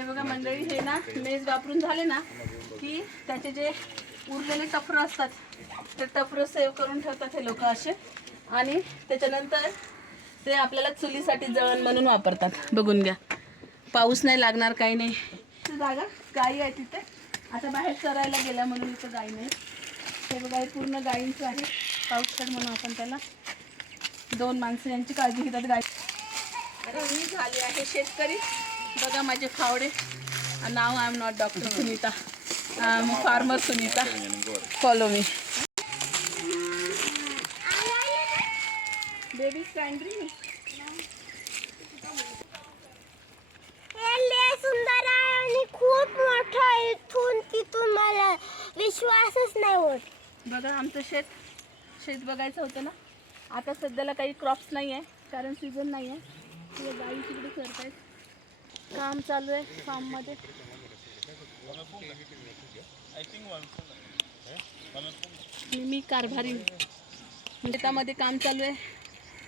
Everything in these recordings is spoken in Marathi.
हे बघा मंडळी, हे ना मेज वापरून झाले ना की त्याचे जे उरलेले टफरं असतात ते टफरं सेव्ह करून ठेवतात हे लोक असे, आणि त्याच्यानंतर ते आपल्याला चुलीसाठी जळण म्हणून वापरतात. बघून घ्या, पाऊस नाही लागणार, काही नाही. जागा गाई आहे तिथे, आता बाहेर चरायला गेल्या म्हणून इथं गाई नाही. हे बघा, हे पूर्ण गाईंचं आहे, पाऊसखड म्हणून आपण त्याला. 2 माणसं यांची काळजी घेतात गाई. आणि मी झाली आहे शेतकरी. बघा माझे फावडे. Now I am not doctor Sunita, I am farmer Sunita. Follow me. Baby स्टँड्री सुंदर आहे आणि खूप मोठा आहे. इथून तिथून मला विश्वासच नाही होत. बघा आमचं शेत बघायचं होतं ना. आता सध्याला काही क्रॉप्स नाही आहे कारण सीझन नाही आहे. ते गाई तिकडे चरत आहेत, काम चालू आहे फार्ममध्ये. मी कारभारी, शेतामध्ये काम चालू आहे.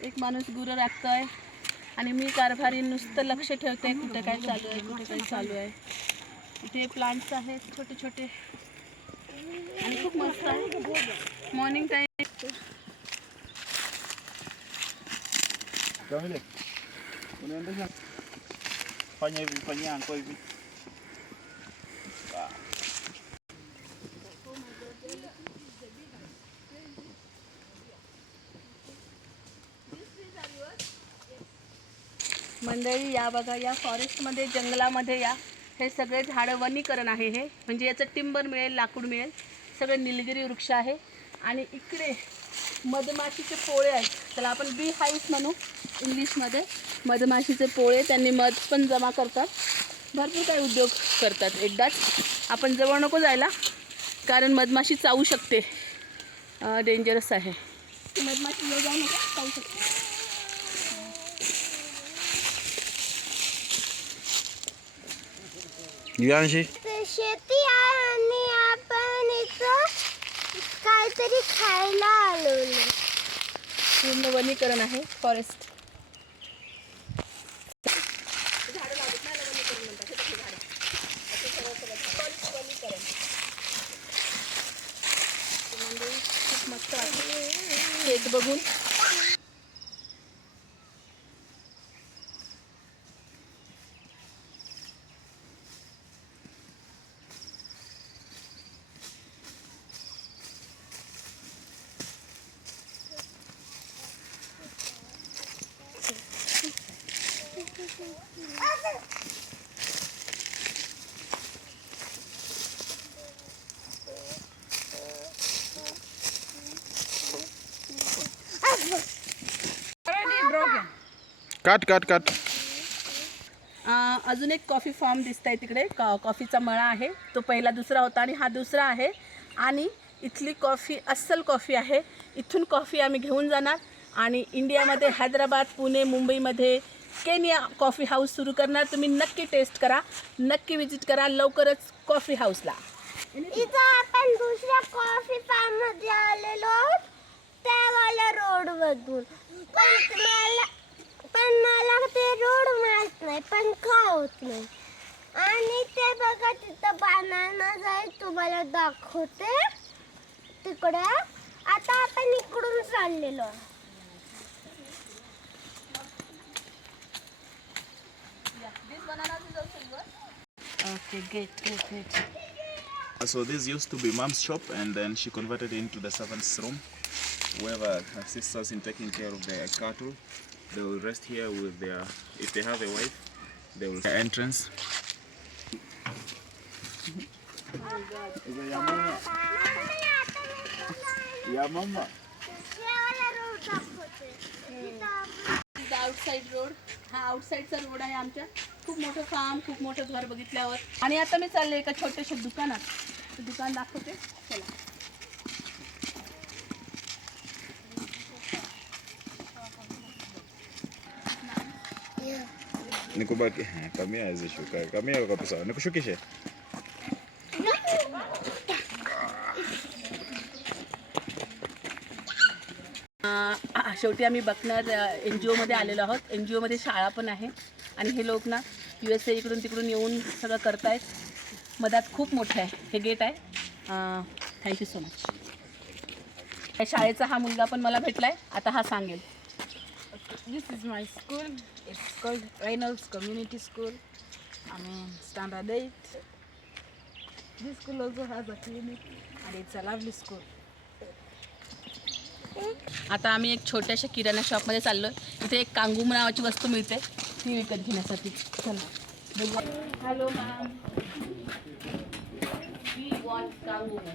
एक माणूस गुरं राखतो आहे आणि मी कारभारी नुसतं लक्ष ठेवते कुठे काय चालू आहे, कुठे काय चालू आहे. इथे प्लांट्स आहेत छोटे छोटे आणि खूप मस्त आहे. Morning time. Fanya hivi, fanyia anko hivi. मंडळी या बघा, या फॉरेस्टमध्ये, जंगलामध्ये या, हे सगळे झाडं वनीकरण आहे. हे म्हणजे याचं टिंबर मिळेल, लाकूड मिळेल. सगळे निलगिरी वृक्ष आहे. आणि इकडे मधमाशीचे पोळे आहेत, त्याला आपण बी हाईव्स म्हणू इंग्लिशमध्ये. मधमाशीचे पोळे, त्यांनी मध पण जमा करतात. भरपूर काही उद्योग करतात. एकदाच आपण जवळ नको जायला कारण मधमाशी चावू शकते, डेंजरस आहे. मधमाशी जवळ जाऊ नका, चावू शकते. शेती आहे आणि आपण इथं काहीतरी खायला आलो. पूर्ण वनीकरण आहे फॉरेस्ट. खूप मस्त वाटतं शेत बघून. कट. अजून एक कॉफी फार्म दिसत आहे तिकडे. कॉफीचा मळा आहे, तो पहिला दुसरा होता आणि हा दुसरा आहे. आणि इथली कॉफी अस्सल कॉफी आहे. इथून कॉफी आम्ही घेऊन जाणार आणि इंडियामध्ये हैदराबाद, पुणे, मुंबईमध्ये केनिया कॉफी हाऊस सुरू करणार. तुम्ही नक्की टेस्ट करा, नक्की विजिट करा लवकरच कॉफी हाऊसला. इथं आपण दुसऱ्या कॉफी फार्म मध्ये आलेलो, त्यावाल्या रोड मधून. पण मला ते रोड माहित नाही, पण का होत नाही. आणि ते बघा तिथं बनाना जाईल, तुम्हाला दाखवते तिकडे. आता आपण इकडून चाललेलो. Okay, great. So this used to be mom's shop, and then she converted it into the servants' room. Whoever assists in taking care of their cattle, they will rest here with their. If they have a wife, they will entrance. Yeah, mama. Outside road, हा आउटसाइडचा रोड आहे आमच्या. खूप मोठं फार्म, खूप मोठं घर बघितल्यावर. आणि आता मी चालले एका छोट्याशा दुकानात. ते दुकान दाखवते, चला. Nikubaki. Kamia hizi shuka. Kamia kabisa. Nikushukishe. शेवटी आम्ही बघणार NGO मध्ये आलेलो आहोत. NGO मध्ये शाळा पण आहे आणि हे लोक ना USA इकडून तिकडून येऊन सगळं करतायत. मधात खूप मोठं आहे हे गेट आहे. Thank you so much. या शाळेचा हा मुलगा पण मला भेटलाय. आता हा सांगेल. This is my school. It's called Reynolds Community School. I'm in standard 8. This school also has a clinic and it's a lovely school. आता आम्ही एक छोट्याशा किराणा शॉपमध्ये चाललो आहे. इथे एक कांगूम नावाची वस्तू मिळते ती विकत घेण्यासाठी. चला. Hello ma'am, we want कांगूम.